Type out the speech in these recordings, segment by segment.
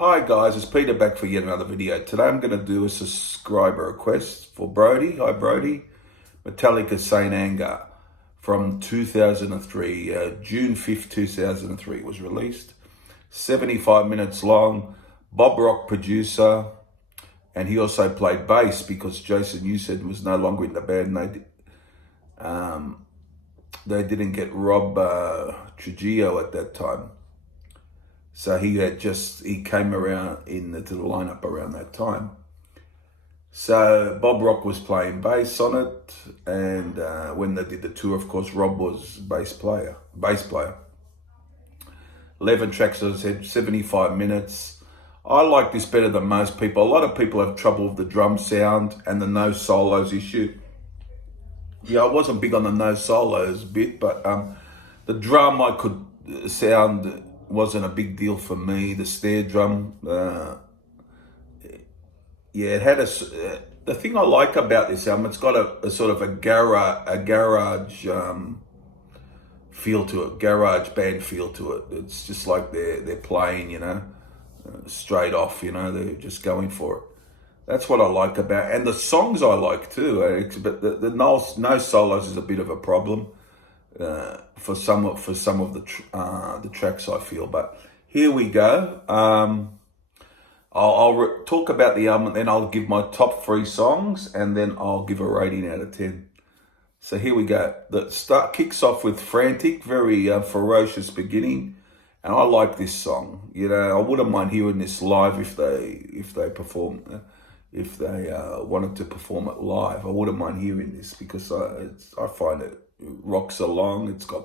Hi guys, it's Peter back for yet another video. Today I'm going to do a subscriber request for Brody. Hi Brody. Metallica Saint Anger from 2003, June 5th, 2003 was released. 75 minutes long. Bob Rock producer, and he also played bass because Jason Newsted was no longer in the band. They didn't get Rob Trujillo at that time. So he came around into the lineup around that time. So Bob Rock was playing bass on it, and when they did the tour, of course, Rob was bass player. 11 tracks, as I said, 75 minutes. I like this better than most people. A lot of people have trouble with the drum sound and the no solos issue. Yeah, I wasn't big on the no solos bit, but the drum I could sound wasn't a big deal for me. The snare drum, it had the thing I like about this album, it's got a sort of a garage feel to it, garage band feel to it. It's just like they're playing, straight off, they're just going for it. That's what I like about, and the songs I like too. But the no solos is a bit of a problem for some of the tracks, I feel. But here we go. I'll talk about the album, and then I'll give my top 3 songs, and then I'll give a rating out of 10. So here we go. The start kicks off with Frantic, very ferocious beginning, and I like this song. I wouldn't mind hearing this live if they perform. If they wanted to perform it live, I wouldn't mind hearing this because I find it rocks along. It's got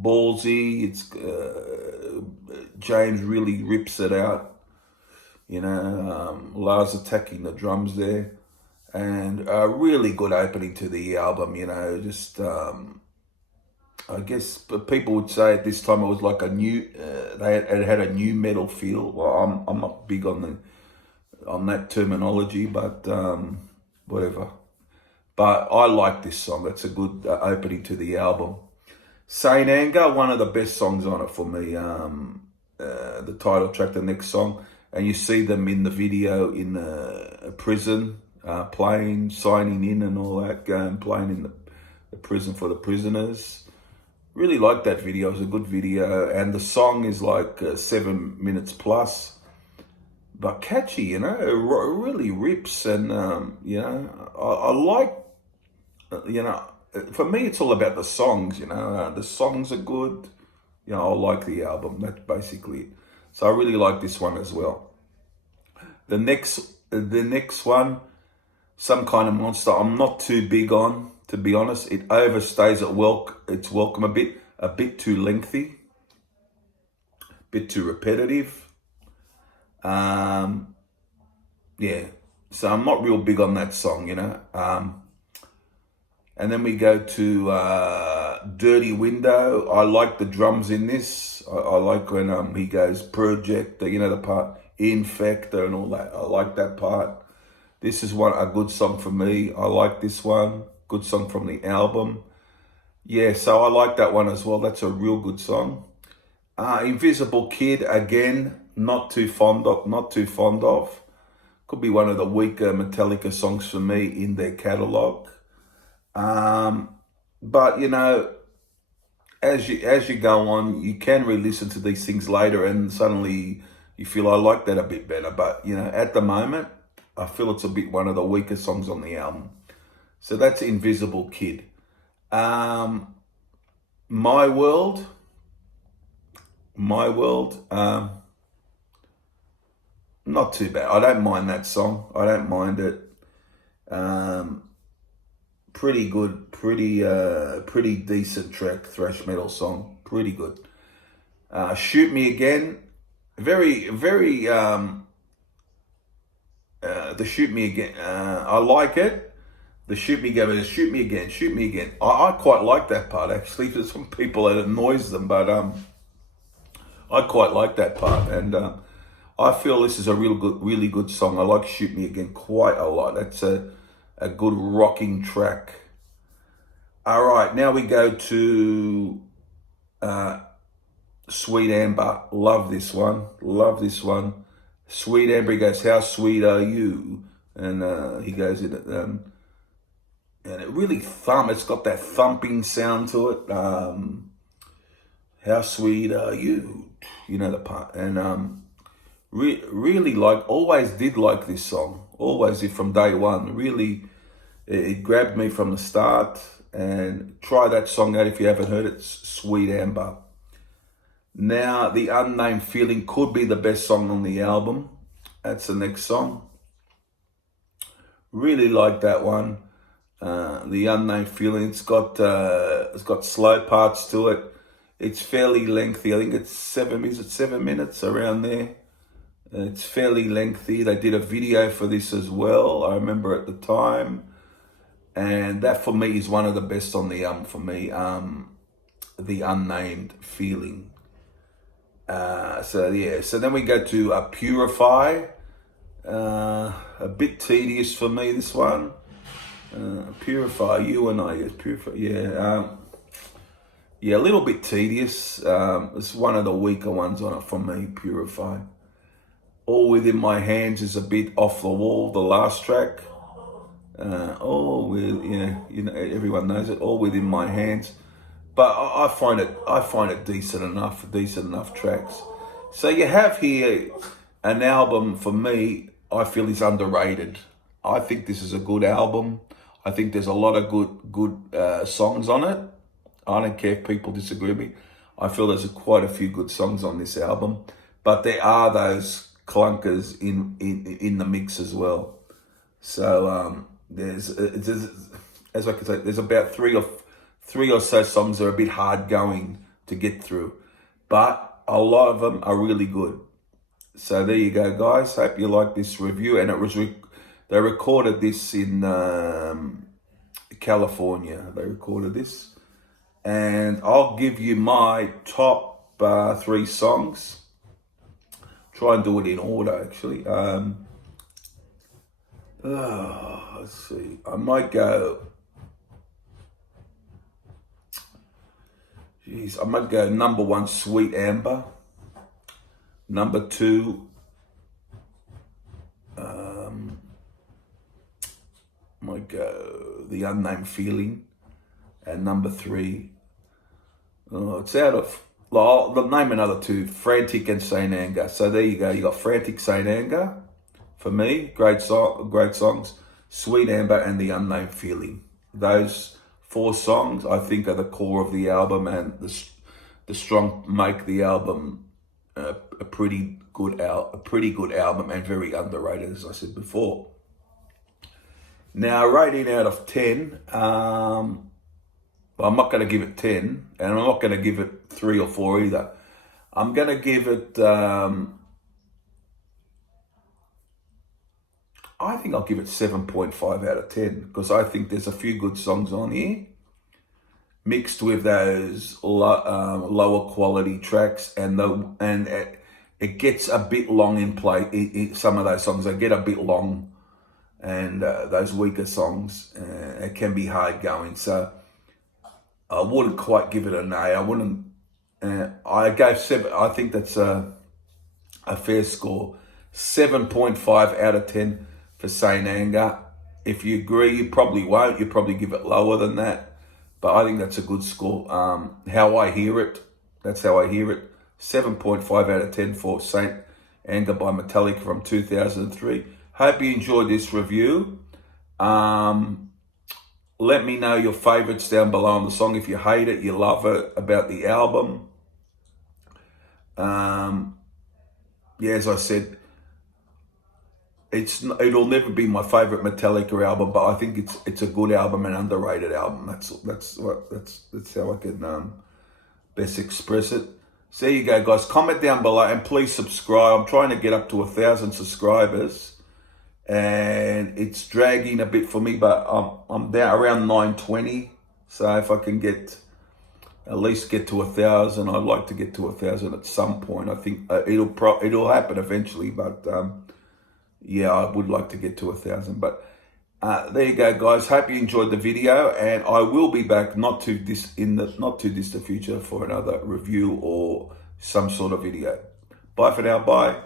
ballsy. James really rips it out. Lars attacking the drums there, and a really good opening to the album. I guess people would say at this time it was like a new. It had a new metal feel. Well, I'm not big on that terminology, but whatever. But I like this song. It's a good opening to the album. Saint Anger, one of the best songs on it for me. The title track, the next song. And you see them in the video in a prison, playing, signing in and all that, playing in the prison for the prisoners. Really like that video. It was a good video. And the song is like 7 minutes plus. But catchy, it really rips. And, I like, for me, it's all about the songs, the songs are good. I like the album. That's basically it. So I really like this one as well. The next one, Some Kind of Monster, I'm not too big on, to be honest. It overstays its welcome a bit too lengthy, a bit too repetitive. So I'm not real big on that song, and then we go to Dirty Window. I like the drums in this. I like when he goes project, the part Infector and all that. I like that part. This is a good song for me. I like this one. Good song from the album. Yeah, so I like that one as well. That's a real good song. Invisible Kid, again, not too fond of. Could be one of the weaker Metallica songs for me in their catalogue. But as you go on, you can re-listen to these things later, and suddenly you feel I like that a bit better. But at the moment, I feel it's a bit one of the weaker songs on the album. So that's Invisible Kid. My World. Not too bad. I don't mind that song. I don't mind it. Pretty good, pretty decent track, thrash metal song, pretty good. Shoot Me Again, very, the Shoot Me Again, I like it. The Shoot Me Again. I quite like that part, actually. There's some people that annoys them, but I quite like that part, and I feel this is a really good song. I like Shoot Me Again quite a lot. That's a good rocking track. All right, now we go to Sweet Amber. Love this one. Sweet Amber, he goes, how sweet are you? And he goes in it, and it really it's got that thumping sound to it. How sweet are you? You know the part. And really always did like this song. Always from day one. Really, it grabbed me from the start. And try that song out if you haven't heard it, Sweet Amber. Now, the Unnamed Feeling could be the best song on the album. That's the next song. Really like that one. The Unnamed Feeling. It's got slow parts to it. It's fairly lengthy. I think it's 7 minutes around there. It's fairly lengthy. They did a video for this as well. I remember at the time. And that for me is one of the best on the album for me. The Unnamed Feeling. So then we go to Purify. A bit tedious for me, this one. Purify, you and I, yes, Purify, yeah. Yeah, a little bit tedious. It's one of the weaker ones on it for me, Purify. All Within My Hands is a bit off the wall, the last track. Everyone knows it, All Within My Hands. But I find it decent enough tracks. So you have here an album for me, I feel is underrated. I think this is a good album. I think there's a lot of good songs on it. I don't care if people disagree with me. I feel there's quite a few good songs on this album, but there are those clunkers in the mix as well. So there's as I can say, there's about three or so songs that are a bit hard going to get through, but a lot of them are really good. So there you go, guys. Hope you like this review. And it was they recorded this in California. They recorded this. And I'll give you my top 3 songs. Try and do it in order, actually. Let's see. I might go... I might go number 1, Sweet Amber. Number 2, might go The Unnamed Feeling. And number 3, it's out of, well, I'll name another 2, Frantic and Saint Anger. So there you go. You got Frantic, Saint Anger. For me, great songs. Sweet Amber and The Unnamed Feeling. Those 4 songs, I think, are the core of the album, and the strong make the album a pretty good album, and very underrated, as I said before. Now, rating out of 10, I'm not going to give it 10, and I'm not going to give it 3 or 4 either. I'm going to give it, I think I'll give it 7.5 out of 10, because I think there's a few good songs on here, mixed with those lower quality tracks, and it gets a bit long in play. Some of those songs, they get a bit long, and those weaker songs, it can be hard going. So I wouldn't quite give it an A. I wouldn't. I gave 7. I think that's a fair score. 7.5 out of 10 for Saint Anger. If you agree, you probably won't. You probably give it lower than that. But I think that's a good score. How I hear it, that's how I hear it. 7.5 out of 10 for Saint Anger by Metallica from 2003. Hope you enjoyed this review. Let me know your favorites down below on the song. If you hate it, you love it, about the album. As I said, it'll never be my favorite Metallica album, but I think it's a good album, an underrated album. That's how I can best express it. So there you go, guys. Comment down below and please subscribe. I'm trying to get up to 1,000 subscribers, and it's dragging a bit for me, but I'm down around 920. So if I can at least get to 1,000, I'd like to get to 1,000 at some point. I think it'll happen eventually, but I would like to get to 1,000. But there you go, guys. Hope you enjoyed the video, and I will be back in the not too distant future for another review or some sort of video. Bye for now. Bye.